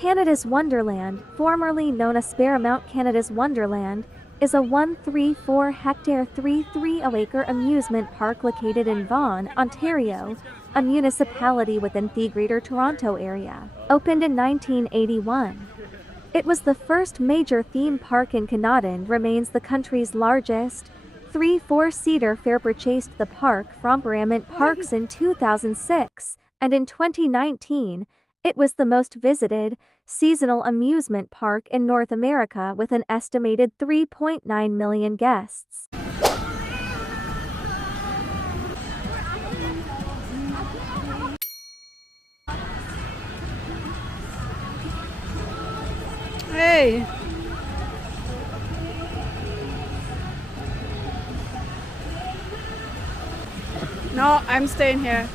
Canada's Wonderland, formerly known as Paramount Canada's Wonderland, is a 134-hectare 330-acre amusement park located in Vaughan, Ontario, a municipality within the Greater Toronto Area. Opened in 1981. It was the first major theme park in Canada and remains the country's largest. 3 four-seater fair purchased the park from Paramount Parks in 2006, and in 2019, it was the most visited seasonal amusement park in North America with an estimated 3.9 million guests. Hey! No, I'm staying here.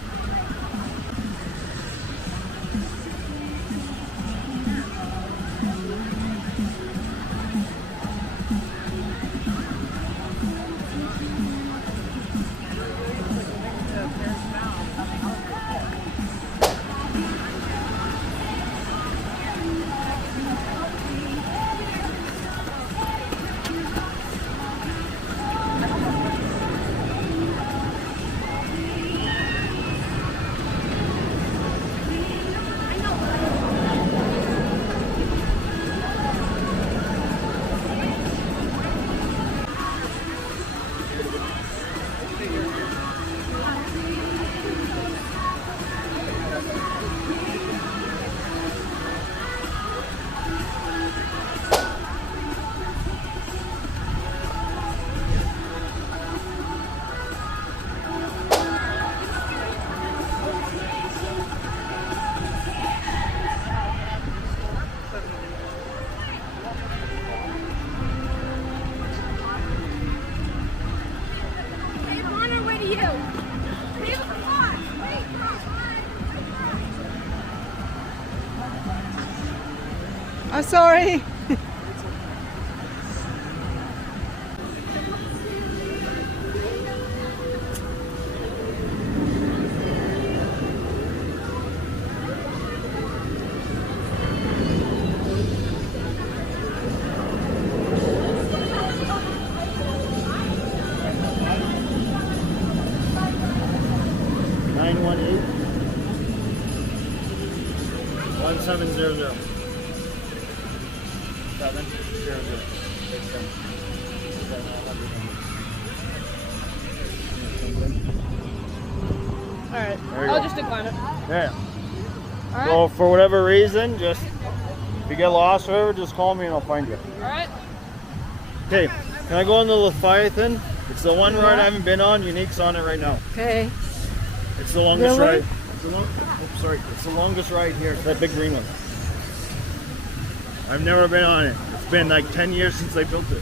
I'm sorry. Alright, I'll just decline it. Yeah. Alright. So for whatever reason, just if you get lost or whatever, just call me and I'll find you. Alright. Okay, can I go on the Leviathan? It's the one ride I haven't been on. Unique's on it right now. Okay. It's the longest Really? ride. It's the longest ride here. It's that big green one. I've never been on it. It's been like 10 years since they built it.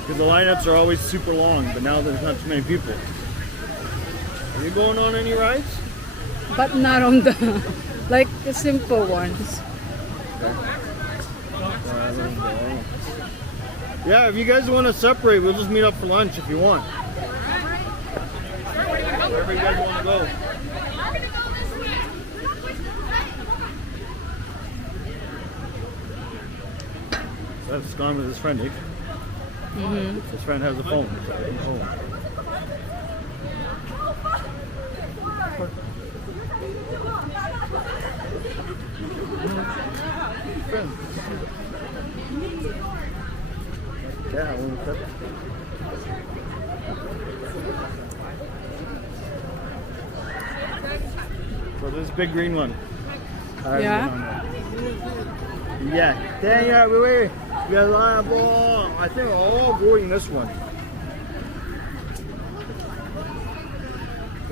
Because the lineups are always super long, but now there's not too many people. Are you going on any rides? But not on the, like the simple ones. Yeah, if you guys want to separate, we'll just meet up for lunch if you want. Wherever you guys want to go. So that's gone with his friend, Nick. His friend has a phone. Yeah, so this big green one. Yeah. Yeah. Dang yeah, wait. Reliable. I think we're all going this one.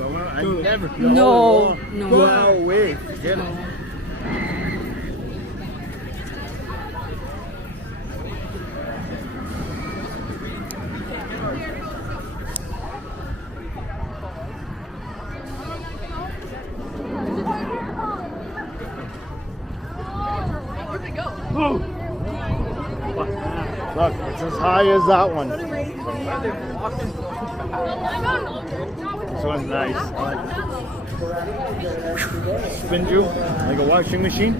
I never. No. Wow, wait. Forget it. Look, it's as high as that one. This one's nice. I like it. Spin you like a washing machine.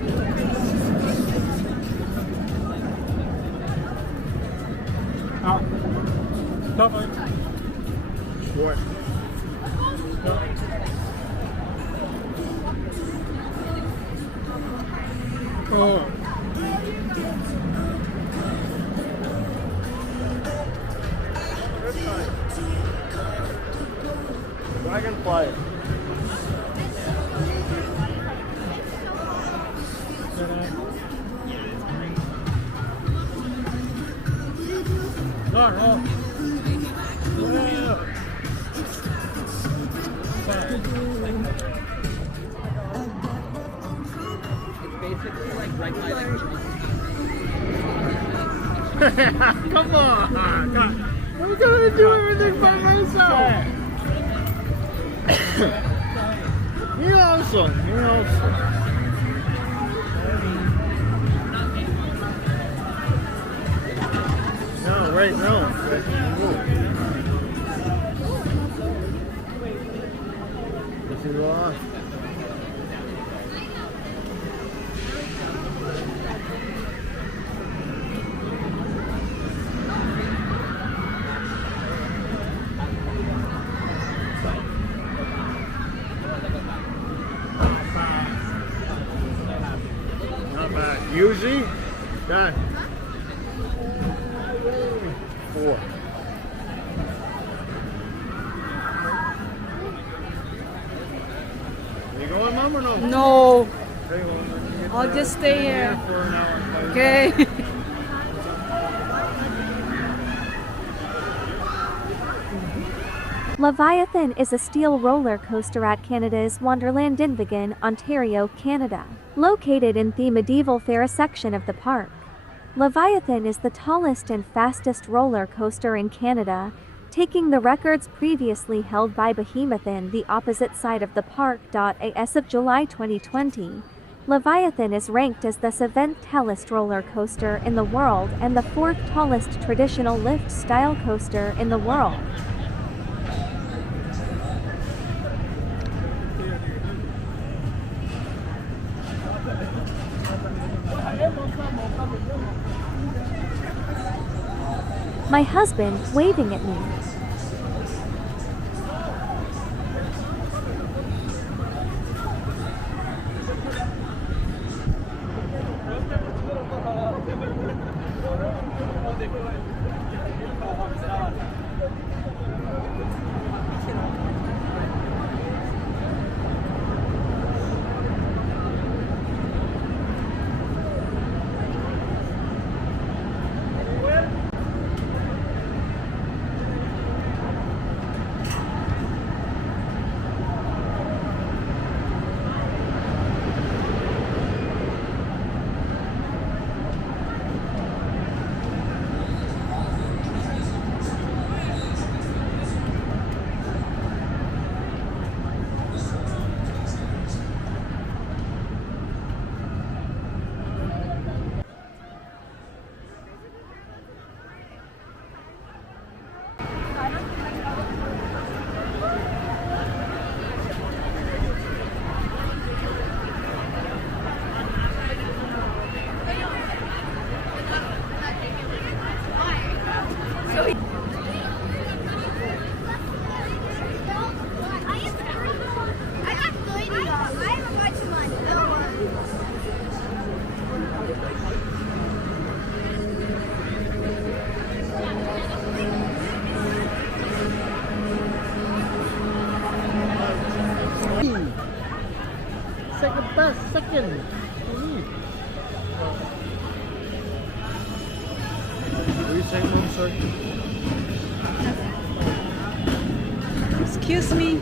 Cup. What? Oh. Dragonfly. No, no. Basically like right by the Come on! God. I'm gonna do everything by myself! Me also! Me also! No, right, no. This is off. Usually, done. 4. You going, Mom, or no? No, Okay, well, then you get I'll there. just stay You're here. For an hour. Okay. Leviathan is a steel roller coaster at Canada's Wonderland Invergin, Ontario, Canada. Located in the medieval fair section of the park, Leviathan is the tallest and fastest roller coaster in Canada, taking the records previously held by Behemoth in the opposite side of the park. As of July 2020, Leviathan is ranked as the 7th tallest roller coaster in the world and the 4th tallest traditional lift-style coaster in the world. My husband waving at me. Second best, second. What are you saying, Mom? Sorry. Excuse me.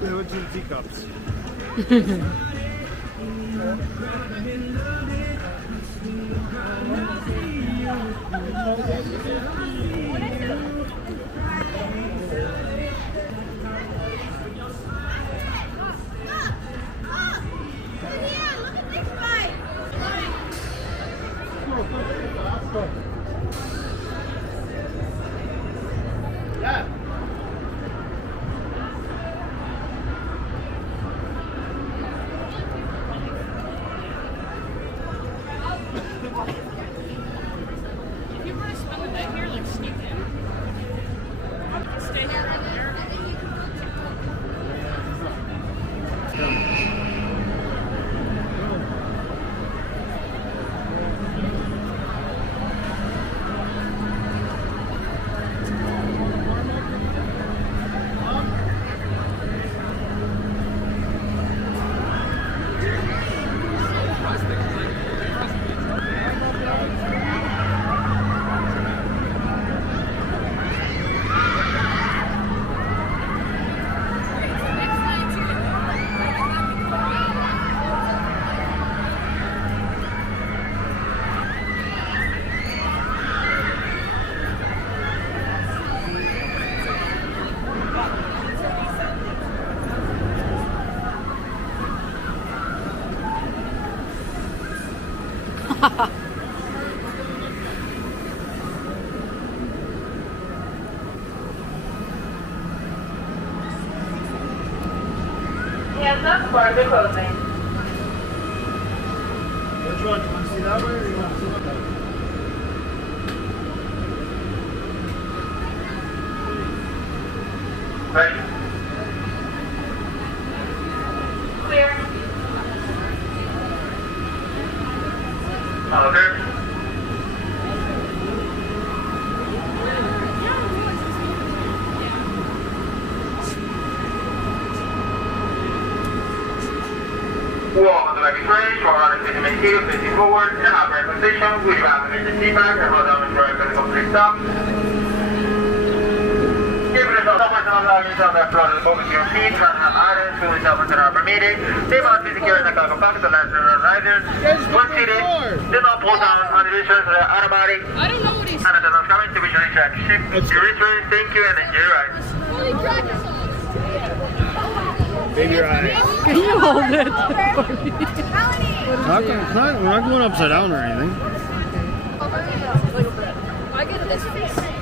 They went to the teacups. Hands up, bars are closing. Which one? You want to see that way or you want to see that way? Ready? Clear. All good. Wall on the left range, 450 meters, facing forward, in upright position, with your emergency back, and hold on for a complete stop. Give it a personal luggage on the floor of the boat with your feet, front hand items, fully self-contained are permitted. They must be secured in the cargo pocket, the last riders. Once seated, do not pull down on the restrictions of the automatic. I don't know what he's And the doors coming to visually check ship. Your return, thank you, and enjoy your ride. Holy dragon sauce. Baby ride. Can you hold it? We're not going upside down or anything. I get this face.